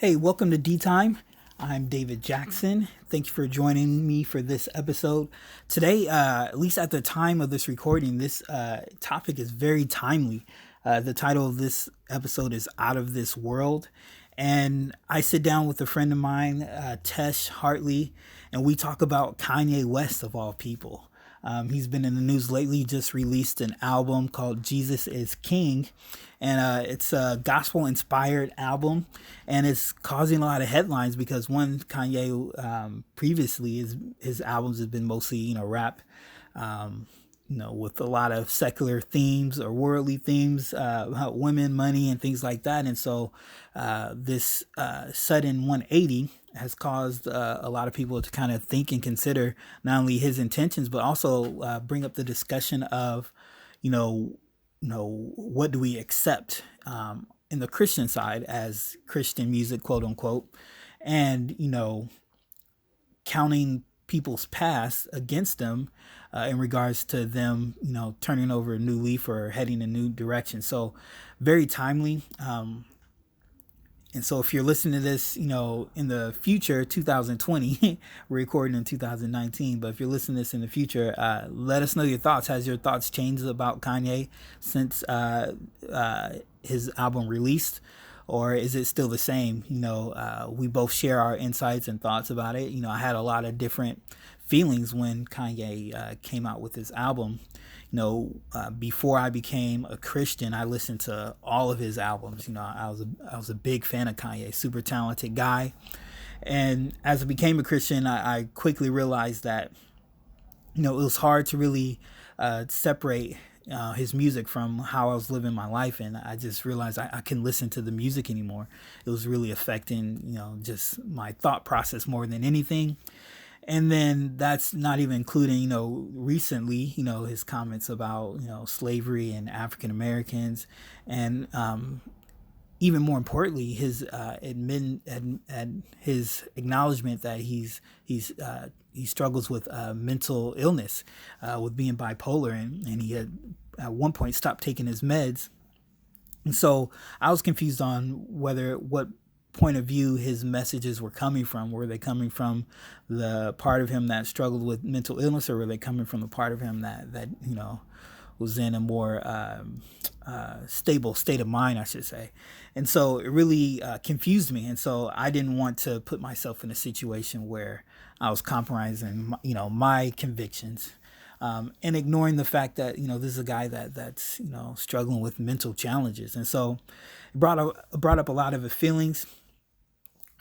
Hey, welcome to D Time. I'm David Jackson. Thank you for joining me for this episode. Today, at least at the time of this recording, this topic is very timely. The title of this episode is Out of This World. And I sit down with a friend of mine, Tesh Hartley, and we talk about Kanye West of all people. He's been in the news lately. He just released an album called Jesus is King, and it's a gospel-inspired album, and it's causing a lot of headlines because one, Kanye previously his albums have been mostly rap, with a lot of secular themes or worldly themes about women, money, and things like that. And so this sudden 180 has caused a lot of people to kind of think and consider not only his intentions, but also bring up the discussion of, what do we accept in the Christian side as Christian music, quote unquote, and, counting people's past against them in regards to them, turning over a new leaf or heading a new direction. So very timely. And so if you're listening to this, in the future, 2020, we're recording in 2019, but if you're listening to this in the future, let us know your thoughts. Has your thoughts changed about Kanye since his album released? Or is it still the same? We both share our insights and thoughts about it. I had a lot of different feelings when Kanye came out with his album. Before I became a Christian, I listened to all of his albums. I was a big fan of Kanye, super talented guy. And as I became a Christian, I quickly realized that, it was hard to really separate his music from how I was living my life. And I just realized I couldn't listen to the music anymore. It was really affecting, just my thought process more than anything. And then that's not even including, recently, his comments about, slavery and African Americans, and even more importantly, his his acknowledgement that he struggles with mental illness, with being bipolar, and he had at one point stopped taking his meds. And so I was confused on what point of view his messages were coming from. Were they coming from the part of him that struggled with mental illness, or were they coming from the part of him that was in a more stable state of mind, I should say? And so it really confused me. And so I didn't want to put myself in a situation where I was compromising, my convictions, and ignoring the fact that, this is a guy that's struggling with mental challenges. And so it brought up a lot of the feelings.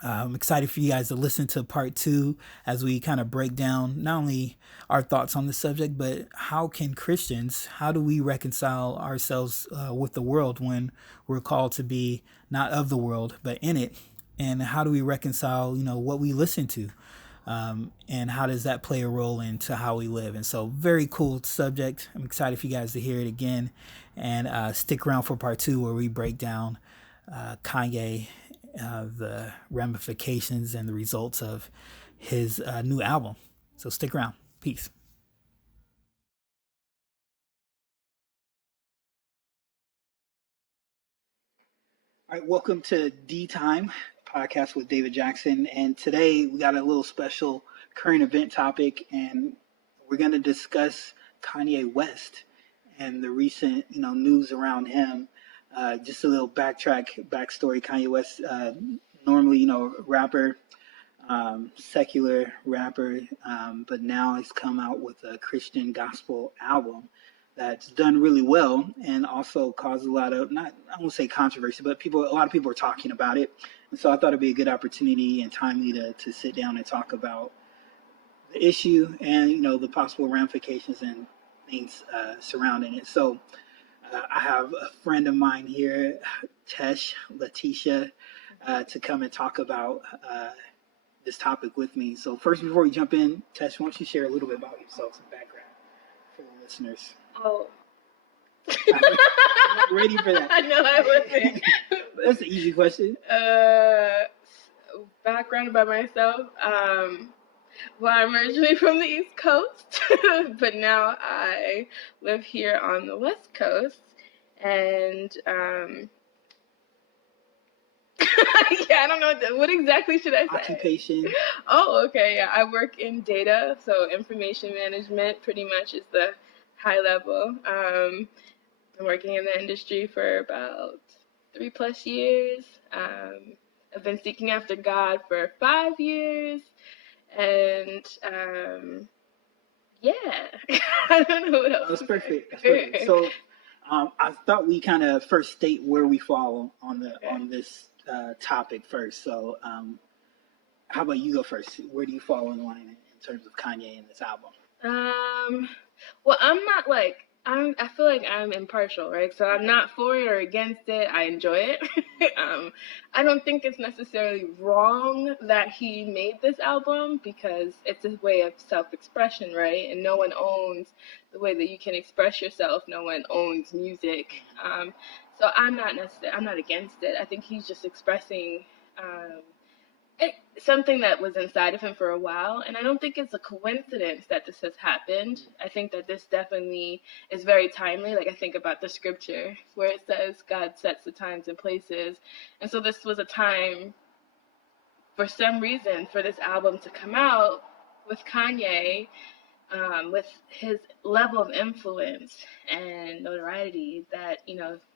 I'm excited for you guys to listen to part 2 as we kind of break down not only our thoughts on the subject, but how do we reconcile ourselves with the world when we're called to be not of the world, but in it? And how do we reconcile, what we listen to? And how does that play a role into how we live? And so very cool subject. I'm excited for you guys to hear it again, and stick around for part 2 where we break down Kanye, the ramifications and the results of his new album. So stick around. Peace. All right, welcome to D Time podcast with David Jackson. And today we got a little special current event topic, and we're going to discuss Kanye West and the recent, news around him. Just a little backstory. Kanye West, normally, rapper, secular rapper, but now he's come out with a Christian gospel album that's done really well, and also caused a lot of, I won't say controversy, but a lot of people are talking about it. And so I thought it'd be a good opportunity and timely to sit down and talk about the issue and, the possible ramifications and things surrounding it. So I have a friend of mine here, Tesh, Letitia, to come and talk about this topic with me. So first, before we jump in, Tesh, why don't you share a little bit about yourself, some background for the listeners? Oh. I'm not ready for that. No, I wasn't. That's an easy question. Background about myself. Well, I'm originally from the East Coast, but now I live here on the West Coast. And I don't know what exactly should I say. Occupation. Oh, okay. Yeah, I work in data, so information management pretty much is the high level. Been working in the industry for about 3+ years. I've been seeking after God for 5 years, and yeah, I don't know what else. That's perfect. That's perfect. So, I thought we kind of first state where we fall on this topic first. So, how about you go first? Where do you fall in line in terms of Kanye and this album? Well, I'm not like I feel like I'm impartial, right? So I'm not for it or against it. I enjoy it. I don't think it's necessarily wrong that he made this album because it's a way of self-expression, right? And no one owns the way that you can express yourself. No one owns music. So I'm not against it. I think he's just expressing um, something that was inside of him for a while, and I don't think it's a coincidence that this has happened. I think that this definitely is very timely. Like, I think about the scripture where it says God sets the times and places, and so this was a time, for some reason, for this album to come out with Kanye, with his level of influence and notoriety, that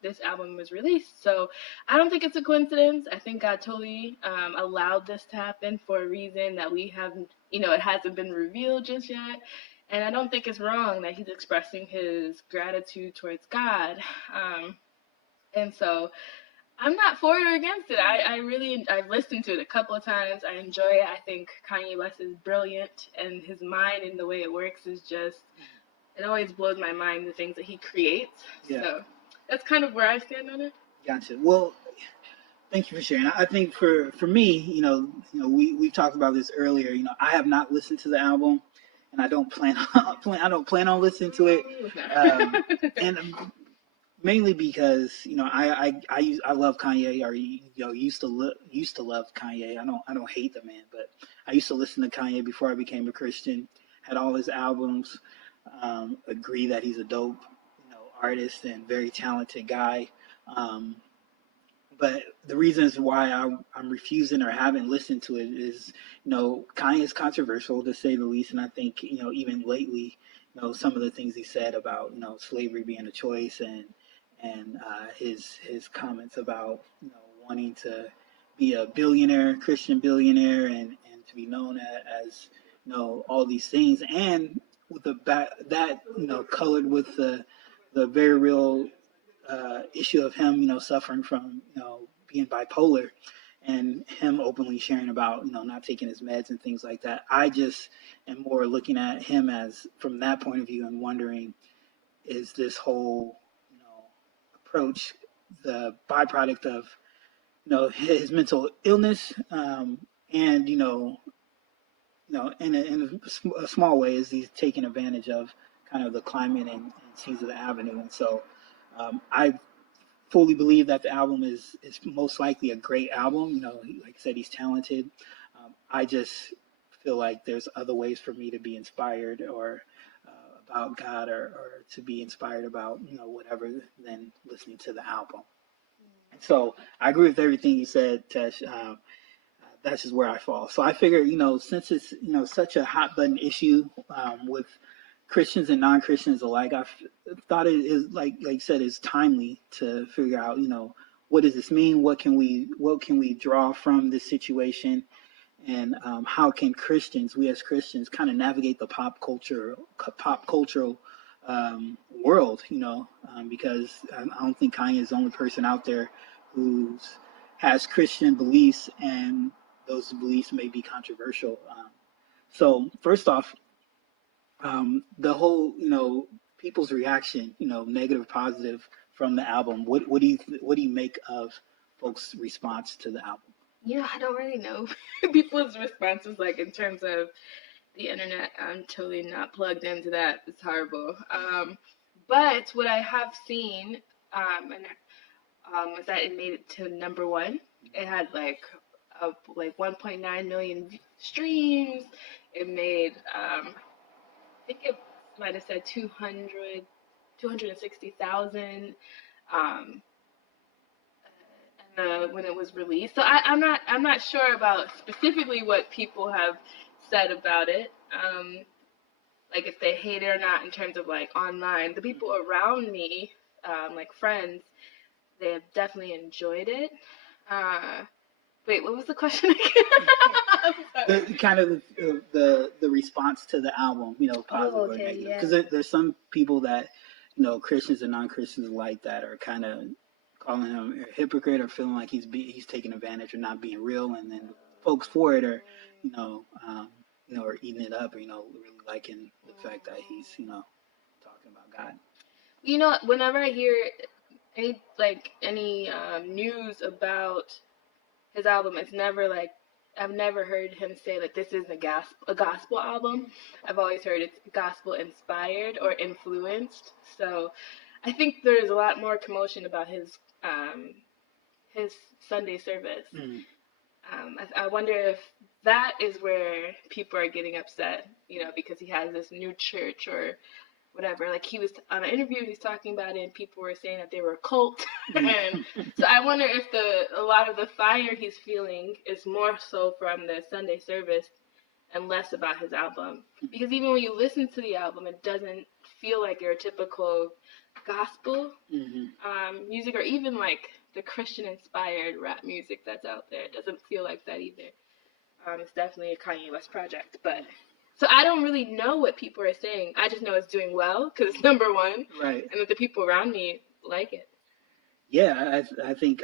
this album was released. So I don't think it's a coincidence. I think God totally allowed this to happen for a reason that we haven't, it hasn't been revealed just yet. And I don't think it's wrong that he's expressing his gratitude towards God. And so I'm not for it or against it. I've listened to it a couple of times. I enjoy it. I think Kanye West is brilliant, and his mind and the way it works is just, it always blows my mind, the things that he creates. Yeah. So that's kind of where I stand on it. Gotcha. Well, thank you for sharing. I think for me, we talked about this earlier. I have not listened to the album, and I don't plan on listening to it. And mainly because I love Kanye, or used to love Kanye. I don't hate the man, but I used to listen to Kanye before I became a Christian. Had all his albums. Agree that he's a dope artist and very talented guy. But the reasons why I'm refusing or haven't listened to it is, Kanye is controversial to say the least, and I think even lately, some of the things he said about slavery being a choice, and his comments about wanting to be a billionaire, Christian billionaire, and to be known as all these things, and with that colored with the very real issue of him suffering from being bipolar, and him openly sharing about not taking his meds and things like that. I just am more looking at him as from that point of view and wondering, is this whole approach the byproduct of his mental illness, and in a small way, is he's taking advantage of kind of the climate and sees of the avenue. And so I fully believe that the album is most likely a great album. Like I said, he's talented. I just feel like there's other ways for me to be inspired, or about God, or to be inspired about whatever, than listening to the album. And so I agree with everything you said, Tesh. That's just where I fall. So I figure, since it's such a hot button issue with Christians and non-Christians alike, I thought it is, like you said, is timely to figure out, what does this mean? What can we draw from this situation? And how can we as Christians kind of navigate the pop cultural world? Because I don't think Kanye is the only person out there who has Christian beliefs, and those beliefs may be controversial. So first off, the whole people's reaction, negative, positive, from the album. What do you make of folks' response to the album? I don't really know people's responses, like, in terms of the internet. I'm totally not plugged into that. It's horrible. But what I have seen, was that it made it to number one. It had like 1.9 million streams. It made, I think it might have said 260,000. And when it was released. So I'm not sure about specifically what people have said about it. Like if they hate it or not in terms of like online. The people around me, like friends, they have definitely enjoyed it. Wait, what was the question again? Kind of the response to the album, positive or negative. Because there's some people that, Christians and non-Christians like that are kind of calling him a hypocrite or feeling like he's taking advantage or not being real, and then folks for it are, are eating it up or really liking the fact that he's talking about God. Whenever I hear any news about his album, it's never like I've never heard him say like this is a gospel album. I've always heard it's gospel inspired or influenced. So I think there's a lot more commotion about his Sunday service. I wonder if that is where people are getting upset, because he has this new church or whatever. Like he was on an interview, he's talking about it, and people were saying that they were a cult. And so I wonder if a lot of the fire he's feeling is more so from the Sunday service and less about his album. Because even when you listen to the album, it doesn't feel like your typical gospel music, or even like the Christian-inspired rap music that's out there. It doesn't feel like that either. It's definitely a Kanye West project, but so I don't really know what people are saying. I just know it's doing well because it's number one, right? And that the people around me like it. Yeah, I think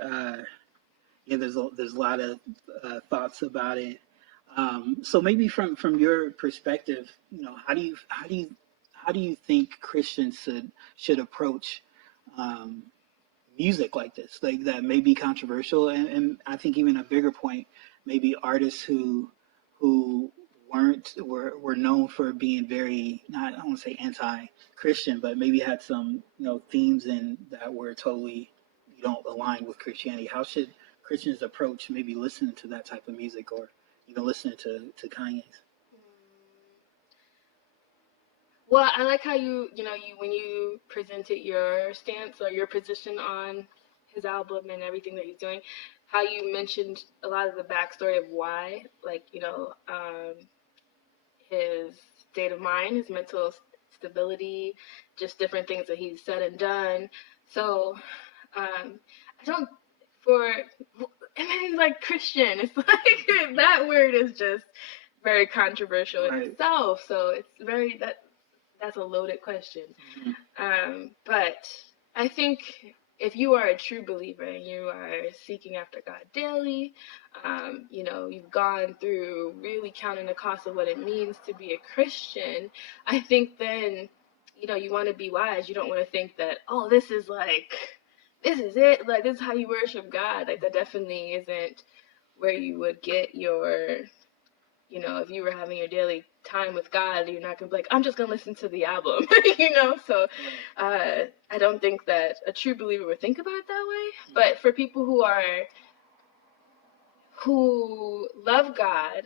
there's a lot of thoughts about it. So maybe from your perspective, how do you think Christians should approach music like this, like that may be controversial, and I think even a bigger point, maybe artists who were known for being very, not, I don't want to say anti-Christian, but maybe had some themes in that were totally don't align with Christianity. How should Christians approach maybe listening to that type of music, or listening to Kanye's? Well, I like how you when you presented your stance or your position on his album and everything that he's doing, how you mentioned a lot of the backstory of why, like, his state of mind, his mental stability, just different things that he's said and done. So, like Christian, it's like that word is just very controversial in itself. So it's that's a loaded question. But I think if you are a true believer and you are seeking after God daily, you've gone through really counting the cost of what it means to be a Christian, I think then, you want to be wise. You don't want to think that, oh, this is it. Like, this is how you worship God. Like, that definitely isn't where you would get your, if you were having your daily time with God, you're not going to be like, I'm just going to listen to the album, So I don't think that a true believer would think about it that way. But for people who love God,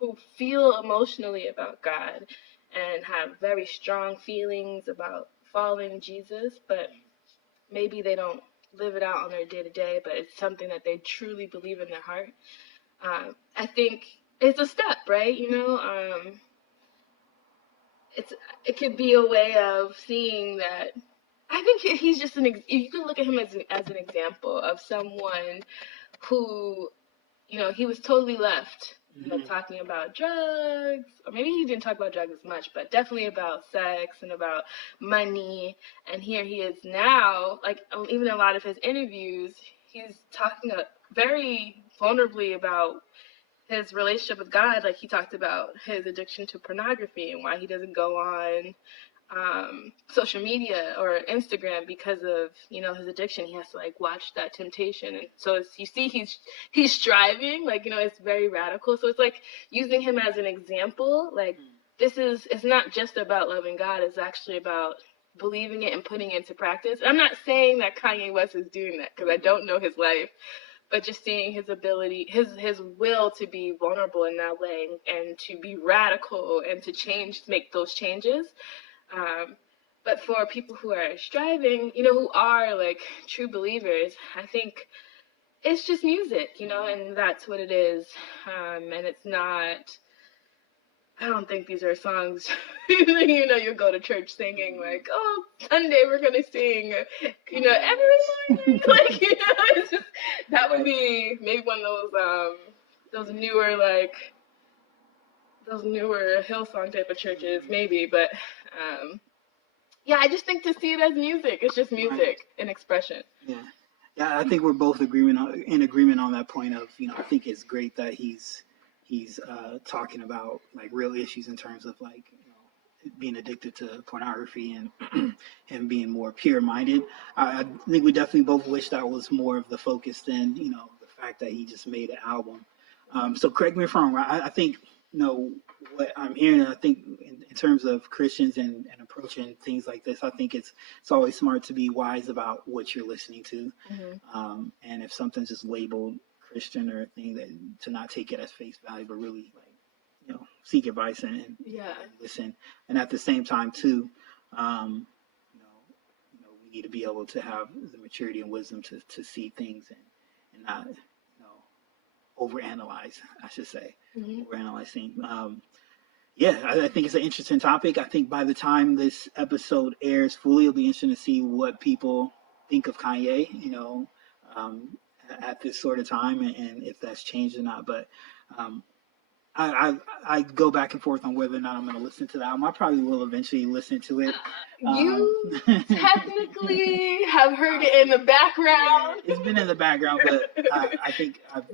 who feel emotionally about God, and have very strong feelings about following Jesus, but maybe they don't live it out on their day-to-day, but it's something that they truly believe in their heart, I think it's a step, right? It could be a way of seeing that. I think he's just you can look at him as an example of someone who, he was totally left, talking about drugs, or maybe he didn't talk about drugs as much, but definitely about sex and about money. And here he is now, like, even in a lot of his interviews, he's talking very vulnerably about his relationship with God. Like, he talked about his addiction to pornography and why he doesn't go on social media or Instagram because of, his addiction. He has to, like, watch that temptation. And so you see he's striving, like, it's very radical. So it's like using him as an example. Like, it's not just about loving God. It's actually about believing it and putting it into practice. I'm not saying that Kanye West is doing that because I don't know his life, but just seeing his ability, his will to be vulnerable in that way and to be radical and to make those changes. But for people who are striving, who are like true believers, I think it's just music, and that's what it is. And it's not, I don't think these are songs, you go to church singing like, oh, Sunday we're going to sing, every morning. Like, it's just, that would be maybe one of those newer, those newer Hillsong type of churches, maybe. But, yeah, I just think to see it as music, it's just music and expression. Yeah. Yeah, I think we're both in agreement on that point of, I think it's great that he's talking about like real issues in terms of like, being addicted to pornography and and being more pure minded. I think we definitely both wish that was more of the focus than, the fact that he just made an album. So correct me if I'm wrong. I think, what I'm hearing, I think in terms of Christians and approaching things like this, I think it's always smart to be wise about what you're listening to. Mm-hmm. And if something's just labeled Christian or a thing, that to not take it as face value, but really like, seek advice and listen. And at the same time too, we need to be able to have the maturity and wisdom to see things and not, overanalyze, I should say. Mm-hmm. Overanalyze things. I think it's an interesting topic. I think by the time this episode airs fully, it'll be interesting to see what people think of Kanye, at this sort of time, and if that's changed or not. But I go back and forth on whether or not I'm going to listen to the album. I probably will eventually listen to it. You technically have heard it in the background. Yeah, it's been in the background, but I think I've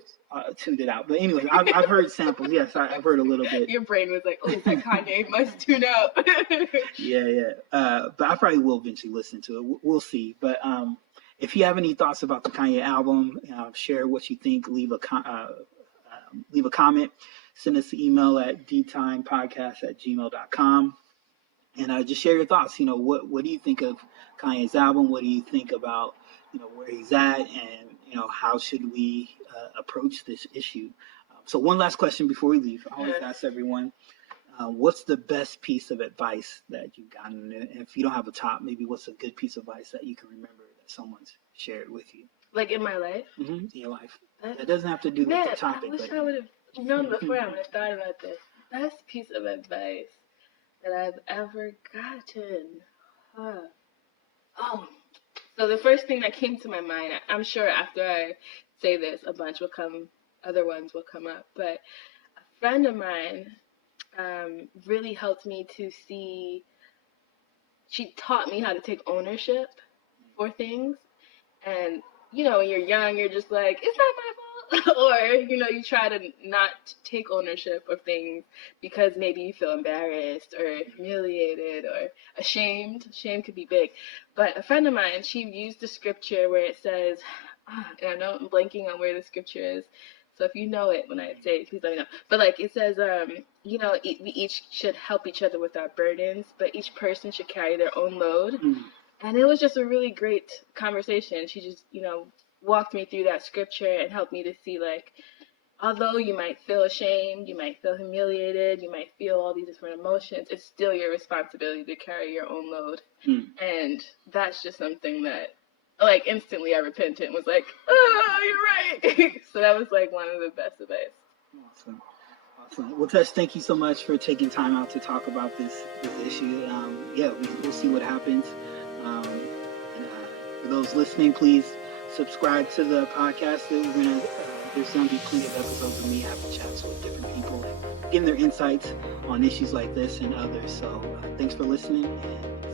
tuned it out. But anyway, I've heard samples. Yes, I've heard a little bit. Your brain was like, oh, is that Kanye? Must tune out. But I probably will eventually listen to it. We'll see. But if you have any thoughts about the Kanye album, share what you think. Leave a comment. Send us an email at dtimepodcast@gmail.com. And just share your thoughts. What do you think of Kanye's album? What do you think about, where he's at? And, how should we approach this issue? So one last question before we leave. I always ask everyone, what's the best piece of advice that you've gotten? And if you don't have a top, maybe what's a good piece of advice that you can remember that someone's shared with you? Like in my life? Mm-hmm, in your life. It doesn't have to do with the topic. I wish I would have known before I would have thought about this. Best piece of advice that I've ever gotten. So the first thing that came to my mind, I'm sure after I say this, other ones will come up, but a friend of mine really helped me to see, she taught me how to take ownership for things. And, when you're young, you're just like, it's not my fault. Or, you try to not take ownership of things because maybe you feel embarrassed or humiliated or ashamed. Shame could be big. But a friend of mine, she used the scripture where it says, and I know I'm blanking on where the scripture is, so if you know it when I say it, please let me know. But it says, we each should help each other with our burdens, but each person should carry their own load. Mm. And it was just a really great conversation. She just, walked me through that scripture and helped me to see, although you might feel ashamed, you might feel humiliated, you might feel all these different emotions, it's still your responsibility to carry your own load. Mm. And that's just something that, instantly I repented and was like, oh, you're right. So that was, one of the best advice. Awesome. Well, Tesh, thank you so much for taking time out to talk about this issue. We'll see what happens. For those listening, please subscribe to the podcast. There's going to be plenty of episodes of me having chats with different people, getting their insights on issues like this and others. So thanks for listening, and